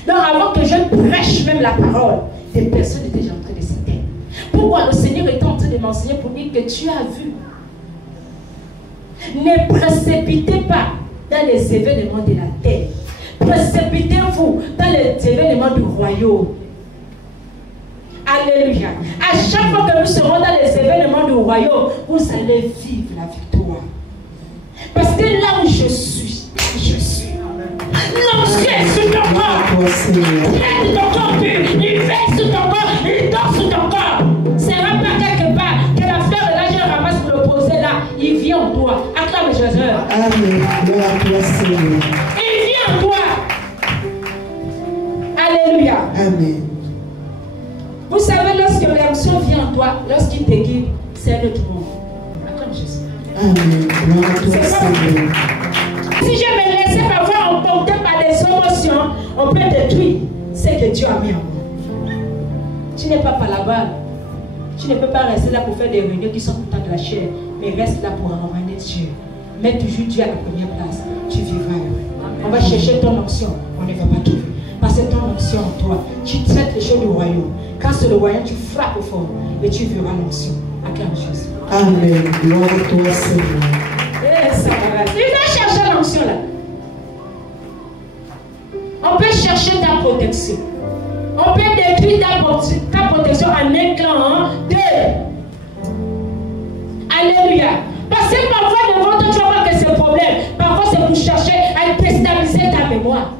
Donc avant que je prêche même la parole, des personnes étaient déjà en train de s'éteindre. Pourquoi le Seigneur était en train de m'enseigner pour dire que tu as vu. Ne précipitez pas dans les événements de la terre. Précipitez-vous dans les événements du royaume. Alléluia. À chaque fois que nous serons dans les événements du royaume, vous allez vivre la victoire. Parce que là où je suis, je suis. L'onction sur ton corps. Traite ton corps pur. Il veille sur ton corps. Il dort sur ton corps. C'est même pas quelque part que la fleur de l'âge ramasse pour le poser là. Il vient en toi. Acclame Jésus. Amen. Gloire à toi, Seigneur. Il vient en toi. Alléluia. Amen. Vous savez, lorsque l'onction vient en toi, lorsqu'il te guide, c'est un autre monde. Acclame Jésus. Amen. Gloire à toi, Seigneur. Si je me laissais parfois emporter par des émotions, on peut détruire ce que Dieu a mis en moi. Tu n'es pas par là-bas. Tu ne peux pas rester là pour faire des réunions qui sont tout le temps de la chair, mais reste là pour ramener Dieu. Mets toujours Dieu à la première place. Tu vivras heureux. On va chercher ton onction, on ne va pas trouver. Parce que ton onction en toi, tu traites les choses du royaume. Quand c'est le royaume, tu frappes au fond et tu verras l'onction. Acclame Jésus. Amen. Gloire à toi, Seigneur. Il va chercher l'onction là. On peut chercher ta protection. On peut détruire ta protection en un clan, deux. Alléluia. Parce que parfois devant toi, tu vas voir que c'est un problème. Parfois c'est pour chercher à déstabiliser ta mémoire.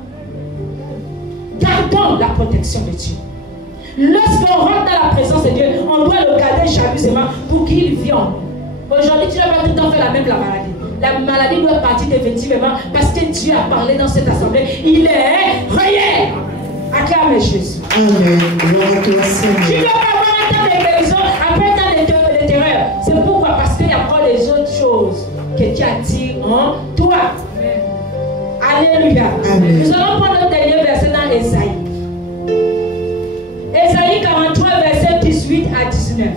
Gardons la protection de Dieu. Lorsqu'on rentre dans la présence de Dieu, on doit le garder jalousement pour qu'il vienne. Aujourd'hui, tu ne vas pas tout le temps faire la maladie. La maladie doit partir définitivement parce que Dieu a parlé dans cette assemblée. Il est réel. Acclame Jésus. Amen. Gloire à toi, Seigneur. Tu ne dois pas avoir un temps de guérison après un temps de terreur. C'est pourquoi? Parce qu'il y a encore les autres choses que Dieu attire en toi. Alléluia. Amen. Nous allons prendre notre dernier verset dans Ésaïe. Ésaïe 43, verset 18 à 19.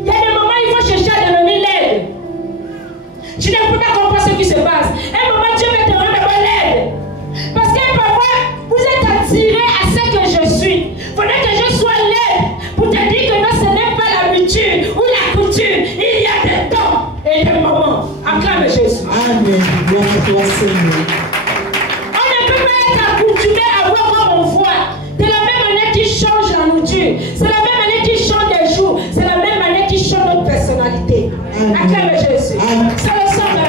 Il y a des moments où il faut chercher à donner l'aide. Tu ne peux pas comprendre ce qui se passe. Un moment, Dieu va te rendre l'aide. Parce que parfois, vous êtes attiré à ce que je suis. Il faudrait que je sois l'aide pour te dire que non, ce n'est pas l'habitude. Ou Amen. Gloire à toi, Seigneur. On ne peut pas être accoutumé à voir comme on voit. De la même manière qu'il change la nourriture, c'est la même manière qu'il change les jours, c'est la même manière qu'il change notre personnalité. Acclame Jésus. C'est le sang de la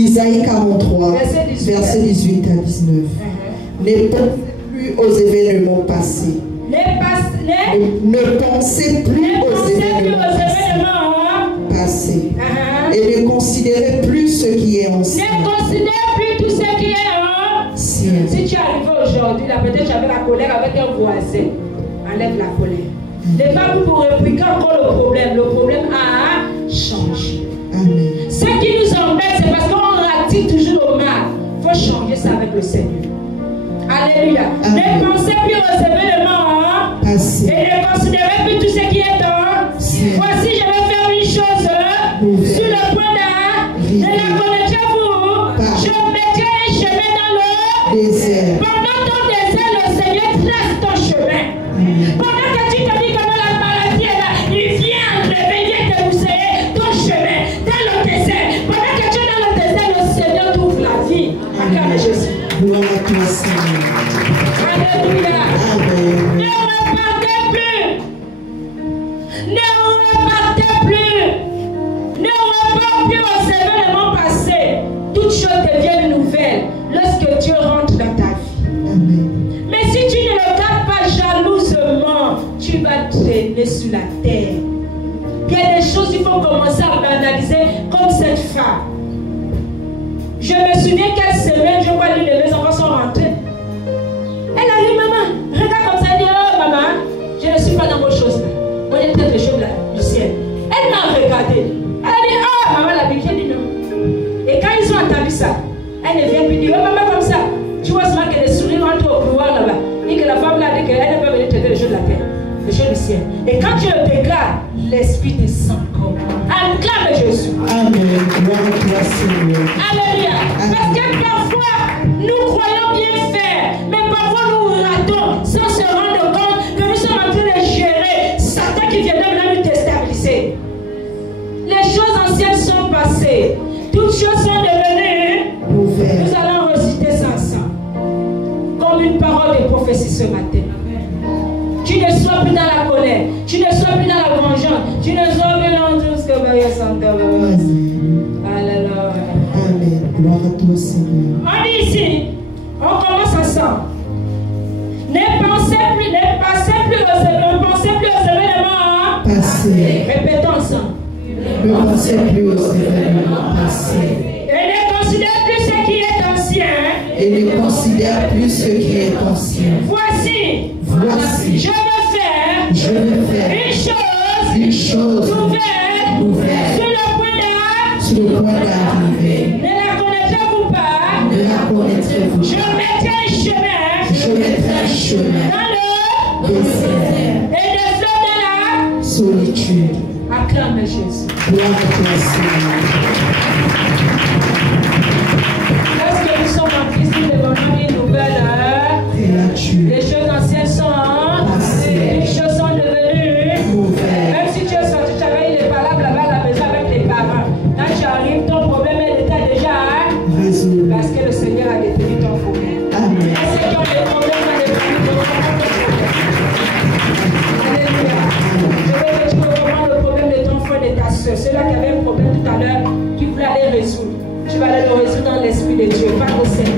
Isaïe 43, verset 18 à 19. Ne pensez plus aux événements passés. Ne pensez plus aux événements passés. Et ne considérez plus ce qui est ancien. Ne considérez plus tout ce qui est ancien. Si tu es arrivé aujourd'hui, là peut-être j'avais la colère avec un voisin. Enlève la colère. Ne pas pour répliquer encore le problème. Le problème a changé. Amen. Ce qui nous embête, c'est parce qu'on ratique toujours au mal. Il faut changer ça avec le Seigneur. Alléluia. Amen. Ne pensez plus aux événements passés. et ne considérez plus tout ce qui est ancien. Voici, je vais faire une chose sur le point de la connaîtrez-vous. Je mettrai un chemin dans le désert. Pendant ton désert, le Seigneur trace ton chemin. Pendant que tu te dis que la maladie est là, il vient enlever, il vient débousser ton chemin dans le désert. Pendant que tu es dans le désert, le Seigneur t'ouvre la vie. Acclame Jésus. Gloire à toi, Seigneur. Alléluia. Amen. Ne repartez plus. Ne repartez plus. Ne repartez plus aux événements passés. Toutes choses deviennent nouvelles lorsque Dieu rentre dans ta vie. Amen. Mais si tu ne le regardes pas jalousement, tu vas traîner sur la terre. Il y a des choses qu'il faut commencer à analyser comme cette femme. Je me souviens quelle semaine, je vois les enfants sont rentrés. Elle a dit, maman, regarde comme ça, elle dit, oh maman, je ne suis pas dans vos choses là. Moi j'ai peut-être les choses là, du ciel. Elle m'a regardé. Elle a dit, oh maman, la biquette dit non. Et quand ils ont entendu ça, elle ne vient plus dire, oh maman, comme ça. Tu vois seulement que les sourires rentrent au couloir là-bas. Et que la femme là dit qu'elle ne peut venir traiter les choses de la terre, les choses du ciel. Et quand tu le déclares, l'esprit descend comme. Acclame Jésus. Amen. Gloire à toi, Seigneur. Alléluia. Parce que parfois, nous croyons bien faire, mais parfois nous ratons sans se rendre compte que nous sommes en train de gérer Satan qui vient de nous déstabiliser. Les choses anciennes sont passées. Toutes choses sont devenues nouvelles. Nous allons reciter ça ensemble. Comme une parole de prophétie ce matin. Tu ne sois plus dans la colère. Tu ne sois plus dans la vengeance. Tu ne sois plus dans tout ce que Alléluia. Amen. Gloire à toi, Seigneur. On dit ici, on commence ensemble. Ne pensez plus aux événements passés. Répétons ensemble. Ne pensez plus aux événements passés. Et ne considère plus ce qui est ancien. Et ne considère plus ce qui est ancien. Voici. Je veux faire une chose nouvelle sur le point d'arriver. Ne la connaîtrez-vous pas? Je mettrai un chemin dans le désert et des fleurs de la solitude. Acclame Jésus. Gloire à toi, Seigneur. Lorsque nous sommes en Christ, nous devons une nouvelle créature. Les choses anciennes sont passées. Les choses sont devenues nouvelles. Même si tu es sorti, tu avais eu les palabres là-bas à la maison avec tes parents. Quand tu arrives, ton problème était déjà résolu. Parce que le Seigneur a détruit ton problème. Amen. Et ceux qui ont des problèmes ont détruit ton problème. Alléluia. Je veux que tu recommandes le problème de ton frère et de ta soeur. Ceux-là qui avaient un problème tout à l'heure, qui voulaient aller résoudre. Tu vas aller le résoudre dans l'Esprit de Dieu, par le Seigneur.